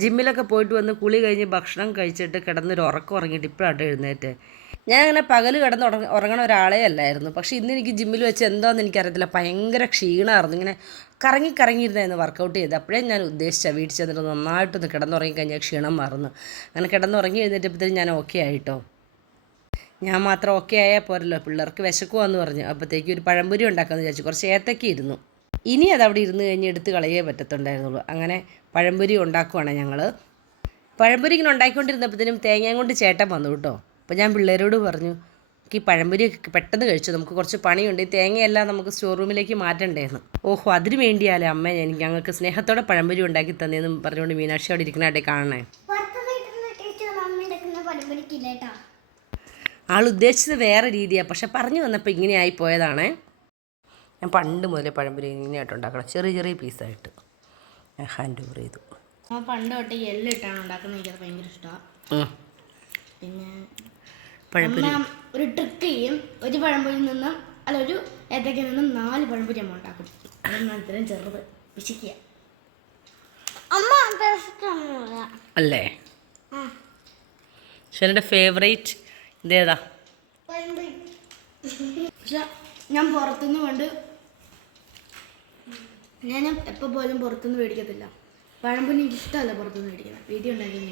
ജിമ്മിലൊക്കെ പോയിട്ട് വന്ന് കുളി കഴിഞ്ഞ് ഭക്ഷണം കഴിച്ചിട്ട് കിടന്നൊരു ഉറക്കം ഉറങ്ങിയിട്ട് ഇപ്പോഴാണ് എഴുന്നേറ്റ്. ഞാൻ അങ്ങനെ പകൽ കിടന്ന് ഉറങ്ങണ ഒരാളേ അല്ലായിരുന്നു. പക്ഷേ ഇന്ന് എനിക്ക് ജിമ്മിൽ വെച്ച് എന്താണെന്ന് എനിക്കറിയത്തില്ല, ഭയങ്കര ക്ഷീണമായിരുന്നു. ഇങ്ങനെ കറങ്ങിയിരുന്നായിരുന്നു വർക്കൗട്ട് ചെയ്ത്. അപ്പോഴേ ഞാൻ ഉദ്ദേശിച്ച വീട്ടിൽ ചെന്നിട്ട് നന്നായിട്ടൊന്ന് കിടന്നുറങ്ങി കഴിഞ്ഞാൽ ക്ഷീണം മാറുന്നു. അങ്ങനെ കിടന്നുറങ്ങി എഴുന്നേറ്റപ്പോഴത്തേക്കും ഞാൻ ഓക്കെ ആയിട്ടോ. ഞാൻ മാത്രം ഓക്കെ ആയാൽ പോരല്ലോ, പിള്ളേർക്ക് വിശക്കുവാന്ന് പറഞ്ഞു. അപ്പോഴത്തേക്ക് ഒരു പഴംപൊരി ഉണ്ടാക്കാമെന്ന് വിചാരിച്ചു. കുറച്ച് ഏത്തക്ക ഇരുന്നു. ഇനി അതവിടെ ഇരുന്ന് കഴിഞ്ഞ് എടുത്ത് കളയേ പറ്റത്തുണ്ടായിരുന്നുള്ളൂ. അങ്ങനെ പഴംപൊരി ഉണ്ടാക്കുവാണ് ഞങ്ങൾ. പഴംപൊരി ഇങ്ങനെ ഉണ്ടാക്കിക്കൊണ്ടിരുന്നപ്പോഴത്തേനും തേങ്ങയും കൊണ്ട് ചേട്ടൻ വന്നു കേട്ടോ. അപ്പോൾ ഞാൻ പിള്ളേരോട് പറഞ്ഞു, ഈ പഴംപൊരി പെട്ടെന്ന് കഴിച്ചു, നമുക്ക് കുറച്ച് പണിയുണ്ട്, ഈ തേങ്ങയെല്ലാം നമുക്ക് സ്റ്റോർ റൂമിലേക്ക് മാറ്റണ്ടേന്ന്. ഓഹോ, അതിന് വേണ്ടിയാലേ അമ്മ ഞങ്ങൾക്ക് സ്നേഹത്തോടെ പഴംപൊരി ഉണ്ടാക്കി തന്നേന്നും പറഞ്ഞുകൊണ്ട് മീനാക്ഷി അവിടെ ഇരിക്കണായിട്ടേ കാണണേ. ആൾ ഉദ്ദേശിച്ചത് വേറെ രീതിയാണ്, പക്ഷെ പറഞ്ഞു വന്നപ്പോൾ ഇങ്ങനെ ആയി പോയതാണേ. ഞാൻ പണ്ട് മുതലേ പഴംപൊരി ഇങ്ങനെയായിട്ട് ഉണ്ടാക്കണം, ചെറിയ ചെറിയ പീസായിട്ട്. ഞാൻ ഹാൻഡ് ഓവർ ചെയ്തു. പണ്ട് തൊട്ട് എള്ളിട്ടാണ് ഉണ്ടാക്കുന്നത്, എനിക്കത് ഭയങ്കര ഇഷ്ടമാണ്. പിന്നെ പഴംപൊരി ഒരു ട്രിക്ക് ചെയ്യും, ഒരു പഴംപൊരിയിൽ നിന്ന് ഒരു ഏത്തക്കയിൽ നിന്നും 4 പഴംപൊരി അമ്മ ഉണ്ടാക്കും. അതൊന്നും ഇത്രയും ചെറുത് പിശിക്കുക അല്ലേ. പക്ഷെ എൻ്റെ ഫേവറേറ്റ് ഇതേതാ? പക്ഷെ ഞാൻ പുറത്തുനിന്ന് ഞാൻ എപ്പോൾ പോലും പുറത്തുനിന്ന് മേടിക്കത്തില്ല. പഴംപൊരി എനിക്ക് ഇഷ്ടമല്ല പുറത്തുനിന്ന് മേടിക്കുന്നത്, വീട്ടിൽ ഉണ്ടാക്കി.